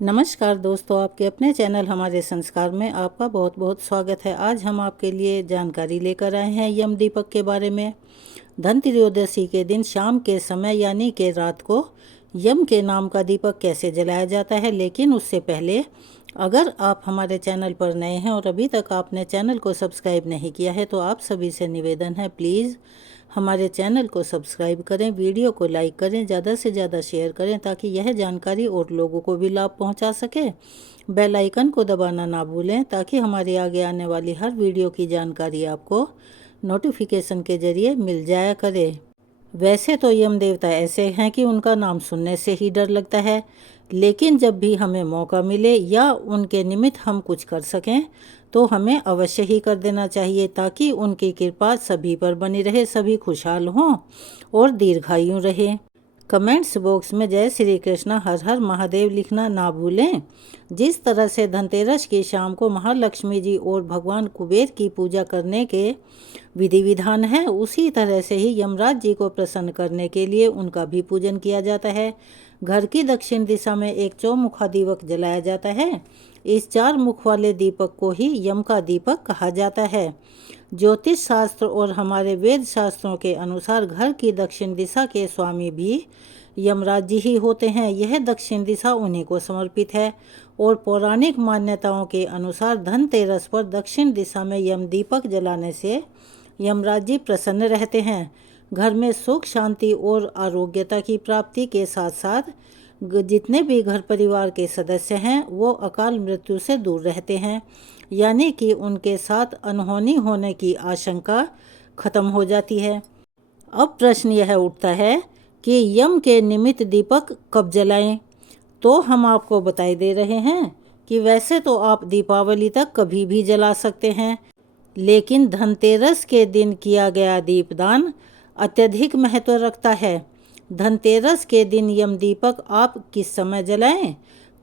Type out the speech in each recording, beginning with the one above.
नमस्कार दोस्तों, आपके अपने चैनल हमारे संस्कार में आपका बहुत बहुत स्वागत है। आज हम आपके लिए जानकारी लेकर आए हैं यम दीपक के बारे में। धन त्रयोदशी के दिन शाम के समय यानी कि रात को यम के नाम का दीपक कैसे जलाया जाता है, लेकिन उससे पहले अगर आप हमारे चैनल पर नए हैं और अभी तक आपने चैनल को सब्सक्राइब नहीं किया है तो आप सभी से निवेदन है, प्लीज़ हमारे चैनल को सब्सक्राइब करें, वीडियो को लाइक करें, ज़्यादा से ज़्यादा शेयर करें ताकि यह जानकारी और लोगों को भी लाभ पहुंचा सके। बेल आइकन को दबाना ना भूलें ताकि हमारे आगे आने वाली हर वीडियो की जानकारी आपको नोटिफिकेशन के ज़रिए मिल जाया करे। वैसे तो यम देवता ऐसे हैं कि उनका नाम सुनने से ही डर लगता है, लेकिन जब भी हमें मौका मिले या उनके निमित्त हम कुछ कर सकें तो हमें अवश्य ही कर देना चाहिए ताकि उनकी कृपा सभी पर बनी रहे, सभी खुशहाल हों और दीर्घायु रहे। कमेंट्स बॉक्स में जय श्री कृष्ण हर हर महादेव लिखना ना भूलें। जिस तरह से धनतेरस की शाम को महालक्ष्मी जी और भगवान कुबेर की पूजा करने के विधि विधान है, उसी तरह से ही यमराज जी को प्रसन्न करने के लिए उनका भी पूजन किया जाता है। घर की दक्षिण दिशा में एक चौमुखा दीपक जलाया जाता है। इस 4 मुख वाले दीपक को ही यम का दीपक कहा जाता है। ज्योतिष शास्त्र और हमारे वेद शास्त्रों के अनुसार घर की दक्षिण दिशा के स्वामी भी यमराज जी ही होते हैं। यह दक्षिण दिशा उन्हीं को समर्पित है और पौराणिक मान्यताओं के अनुसार धनतेरस पर दक्षिण दिशा में यम दीपक जलाने से यमराज जी प्रसन्न रहते हैं। घर में सुख शांति और आरोग्यता की प्राप्ति के साथ साथ जितने भी घर परिवार के सदस्य हैं वो अकाल मृत्यु से दूर रहते हैं, यानी कि उनके साथ अनहोनी होने की आशंका खत्म हो जाती है। अब प्रश्न यह उठता है कि यम के निमित्त दीपक कब जलाएं? तो हम आपको बताई दे रहे हैं कि वैसे तो आप दीपावली तक कभी भी जला सकते हैं, लेकिन धनतेरस के दिन किया गया दीपदान अत्यधिक महत्व रखता है। धनतेरस के दिन यम दीपक आप किस समय जलाएं?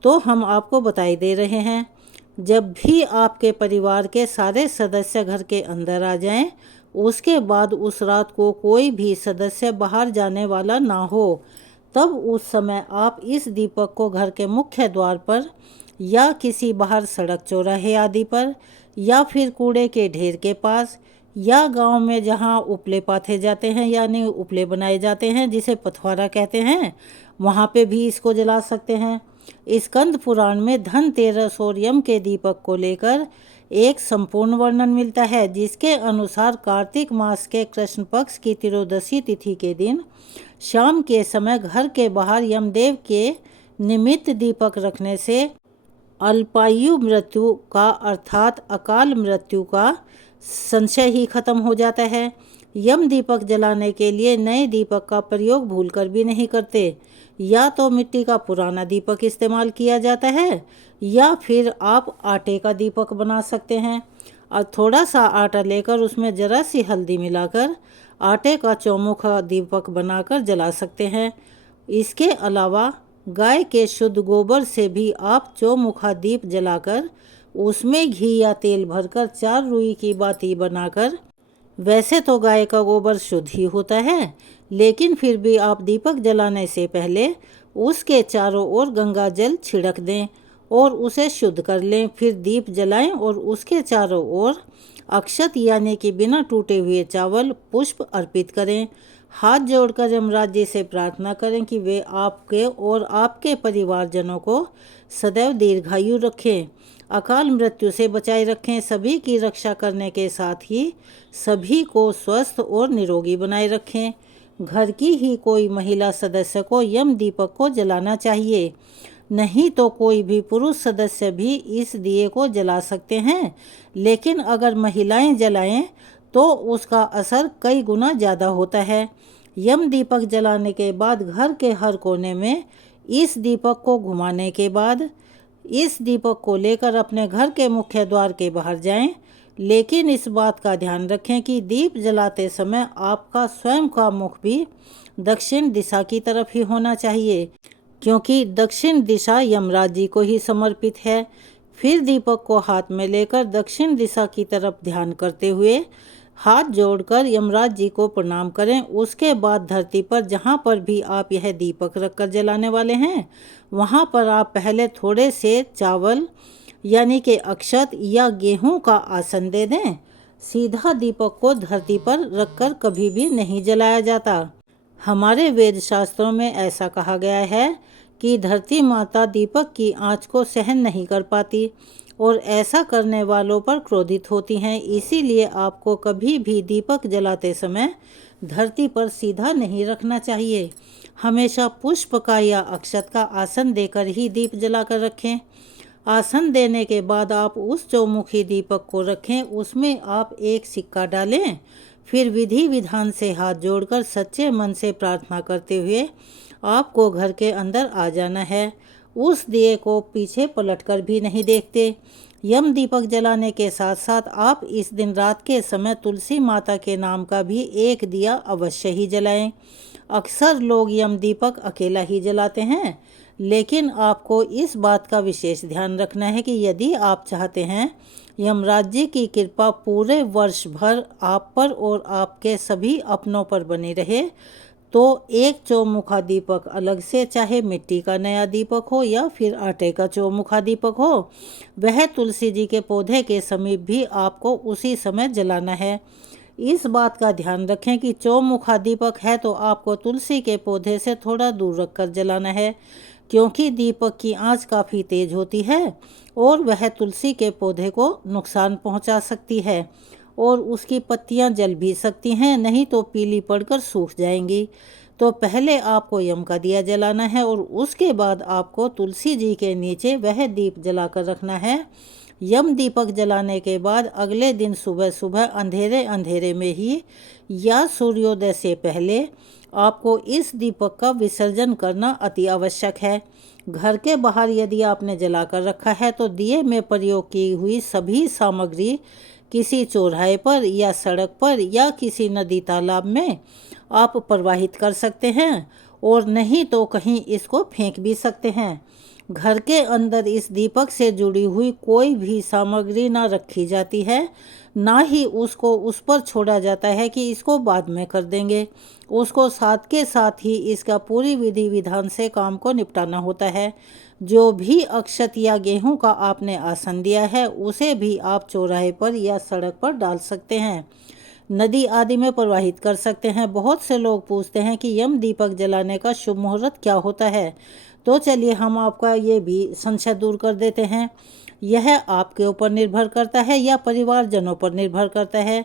तो हम आपको बताई दे रहे हैं। जब भी आपके परिवार के सारे सदस्य घर के अंदर आ जाएं, उसके बाद उस रात को कोई भी सदस्य बाहर जाने वाला ना हो, तब उस समय आप इस दीपक को घर के मुख्य द्वार पर या किसी बाहर सड़क चौराहे आदि पर या फिर कूड़े के ढेर के पास या गांव में जहां उपले पाथे जाते हैं यानी उपले बनाए जाते हैं जिसे पथवारा कहते हैं, वहां पे भी इसको जला सकते हैं। स्कंद पुराण में धनतेरस और यम के दीपक को लेकर एक संपूर्ण वर्णन मिलता है, जिसके अनुसार कार्तिक मास के कृष्ण पक्ष की त्रयोदशी तिथि के दिन शाम के समय घर के बाहर यमदेव के निमित्त दीपक रखने से अल्पायु मृत्यु का अर्थात अकाल मृत्यु का संशय ही खत्म हो जाता है। यम दीपक जलाने के लिए नए दीपक का प्रयोग भूलकर भी नहीं करते। या तो मिट्टी का पुराना दीपक इस्तेमाल किया जाता है या फिर आप आटे का दीपक बना सकते हैं और थोड़ा सा आटा लेकर उसमें जरा सी हल्दी मिलाकर आटे का चौमुखा दीपक बनाकर जला सकते हैं। इसके अलावा गाय के शुद्ध गोबर से भी आप चौमुखा दीप जलाकर उसमें घी या तेल भरकर 4 रुई की बाती बनाकर, वैसे तो गाय का गोबर शुद्ध ही होता है, लेकिन फिर भी आप दीपक जलाने से पहले उसके चारों ओर गंगा जल छिड़क दें और उसे शुद्ध कर लें। फिर दीप जलाएं और उसके चारों ओर अक्षत यानी कि बिना टूटे हुए चावल पुष्प अर्पित करें। हाथ जोड़कर यमराज जी से प्रार्थना करें कि वे आपके और आपके परिवारजनों को सदैव दीर्घायु रखें, अकाल मृत्यु से बचाए रखें, सभी की रक्षा करने के साथ ही सभी को स्वस्थ और निरोगी बनाए रखें। घर की ही कोई महिला सदस्य को यम दीपक को जलाना चाहिए, नहीं तो कोई भी पुरुष सदस्य भी इस दिए को जला सकते हैं, लेकिन अगर महिलाएं जलाएं तो उसका असर कई गुना ज़्यादा होता है। यम दीपक जलाने के बाद घर के हर कोने में इस दीपक को घुमाने के बाद इस दीपक को लेकर अपने घर के मुख्य द्वार के बाहर जाएं, लेकिन इस बात का ध्यान रखें कि दीप जलाते समय आपका स्वयं का मुख भी दक्षिण दिशा की तरफ ही होना चाहिए, क्योंकि दक्षिण दिशा यमराज जी को ही समर्पित है। फिर दीपक को हाथ में लेकर दक्षिण दिशा की तरफ ध्यान करते हुए हाथ जोड़कर यमराज जी को प्रणाम करें। उसके बाद धरती पर जहाँ पर भी आप यह दीपक रखकर जलाने वाले हैं, वहाँ पर आप पहले थोड़े से चावल यानी कि अक्षत या गेहूं का आसन दे दें। सीधा दीपक को धरती पर रखकर कभी भी नहीं जलाया जाता। हमारे वेद शास्त्रों में ऐसा कहा गया है कि धरती माता दीपक की आंच को सहन नहीं कर पाती और ऐसा करने वालों पर क्रोधित होती हैं। इसीलिए आपको कभी भी दीपक जलाते समय धरती पर सीधा नहीं रखना चाहिए। हमेशा पुष्प का या अक्षत का आसन देकर ही दीप जलाकर रखें। आसन देने के बाद आप उस चौमुखी दीपक को रखें, उसमें आप एक सिक्का डालें। फिर विधि विधान से हाथ जोड़कर सच्चे मन से प्रार्थना करते हुए आपको घर के अंदर आ जाना है। उस दिए को पीछे पलटकर भी नहीं देखते। यम दीपक जलाने के साथ साथ आप इस दिन रात के समय तुलसी माता के नाम का भी एक दिया अवश्य ही जलाएं। अक्सर लोग यम दीपक अकेला ही जलाते हैं, लेकिन आपको इस बात का विशेष ध्यान रखना है कि यदि आप चाहते हैं यमराज जी की कृपा पूरे वर्ष भर आप पर और आपके सभी अपनों पर बनी रहे, तो एक चौमुखा दीपक अलग से, चाहे मिट्टी का नया दीपक हो या फिर आटे का चौमुखा दीपक हो, वह तुलसी जी के पौधे के समीप भी आपको उसी समय जलाना है। इस बात का ध्यान रखें कि चौमुखा दीपक है तो आपको तुलसी के पौधे से थोड़ा दूर रखकर जलाना है, क्योंकि दीपक की आंच काफ़ी तेज होती है और वह तुलसी के पौधे को नुकसान पहुंचा सकती है और उसकी पत्तियां जल भी सकती हैं, नहीं तो पीली पड़कर सूख जाएंगी। तो पहले आपको यम का दिया जलाना है और उसके बाद आपको तुलसी जी के नीचे वह दीप जलाकर रखना है। यम दीपक जलाने के बाद अगले दिन सुबह सुबह अंधेरे अंधेरे में ही या सूर्योदय से पहले आपको इस दीपक का विसर्जन करना अति आवश्यक है। घर के बाहर यदि आपने जलाकर रखा है तो दिए में प्रयोग की हुई सभी सामग्री किसी चौराहे पर या सड़क पर या किसी नदी तालाब में आप प्रवाहित कर सकते हैं और नहीं तो कहीं इसको फेंक भी सकते हैं। घर के अंदर इस दीपक से जुड़ी हुई कोई भी सामग्री ना रखी जाती है, ना ही उसको उस पर छोड़ा जाता है कि इसको बाद में कर देंगे। उसको साथ के साथ ही इसका पूरी विधि विधान से काम को निपटाना होता है। जो भी अक्षत या गेहूं का आपने आसन दिया है उसे भी आप चौराहे पर या सड़क पर डाल सकते हैं, नदी आदि में प्रवाहित कर सकते हैं। बहुत से लोग पूछते हैं कि यम दीपक जलाने का शुभ मुहूर्त क्या होता है, तो चलिए हम आपका ये भी संशय दूर कर देते हैं। यह आपके ऊपर निर्भर करता है या परिवारजनों पर निर्भर करता है।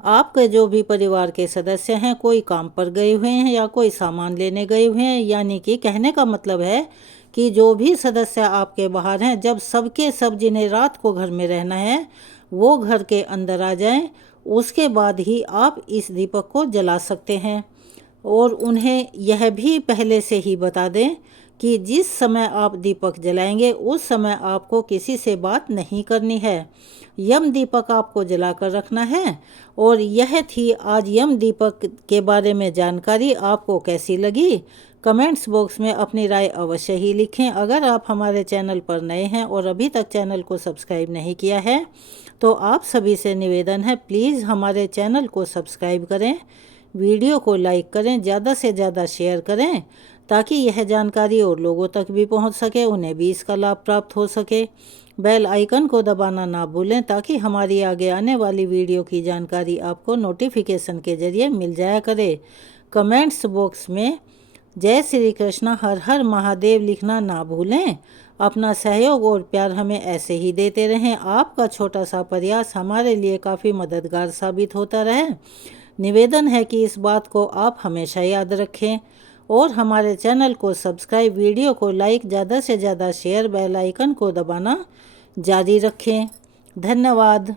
आपके जो भी परिवार के सदस्य हैं, कोई काम पर गए हुए हैं या कोई सामान लेने गए हुए हैं, यानी कि कहने का मतलब है कि जो भी सदस्य आपके बाहर हैं, जब सबके सब जिन्हें रात को घर में रहना है वो घर के अंदर आ जाएं, उसके बाद ही आप इस दीपक को जला सकते हैं। और उन्हें यह भी पहले से ही बता दें कि जिस समय आप दीपक जलाएंगे उस समय आपको किसी से बात नहीं करनी है। यम दीपक आपको जलाकर रखना है। और यह थी आज यम दीपक के बारे में जानकारी। आपको कैसी लगी कमेंट्स बॉक्स में अपनी राय अवश्य ही लिखें। अगर आप हमारे चैनल पर नए हैं और अभी तक चैनल को सब्सक्राइब नहीं किया है तो आप सभी से निवेदन है, प्लीज़ हमारे चैनल को सब्सक्राइब करें, वीडियो को लाइक करें, ज़्यादा से ज़्यादा शेयर करें ताकि यह जानकारी और लोगों तक भी पहुंच सके, उन्हें भी इसका लाभ प्राप्त हो सके। बेल आइकन को दबाना ना भूलें ताकि हमारी आगे आने वाली वीडियो की जानकारी आपको नोटिफिकेशन के जरिए मिल जाया करे। कमेंट्स बॉक्स में जय श्री कृष्ण हर हर महादेव लिखना ना भूलें। अपना सहयोग और प्यार हमें ऐसे ही देते रहें। आपका छोटा सा प्रयास हमारे लिए काफ़ी मददगार साबित होता रहे। निवेदन है कि इस बात को आप हमेशा याद रखें और हमारे चैनल को सब्सक्राइब, वीडियो को लाइक, ज़्यादा से ज़्यादा शेयर, बेल आइकन को दबाना जारी रखें। धन्यवाद।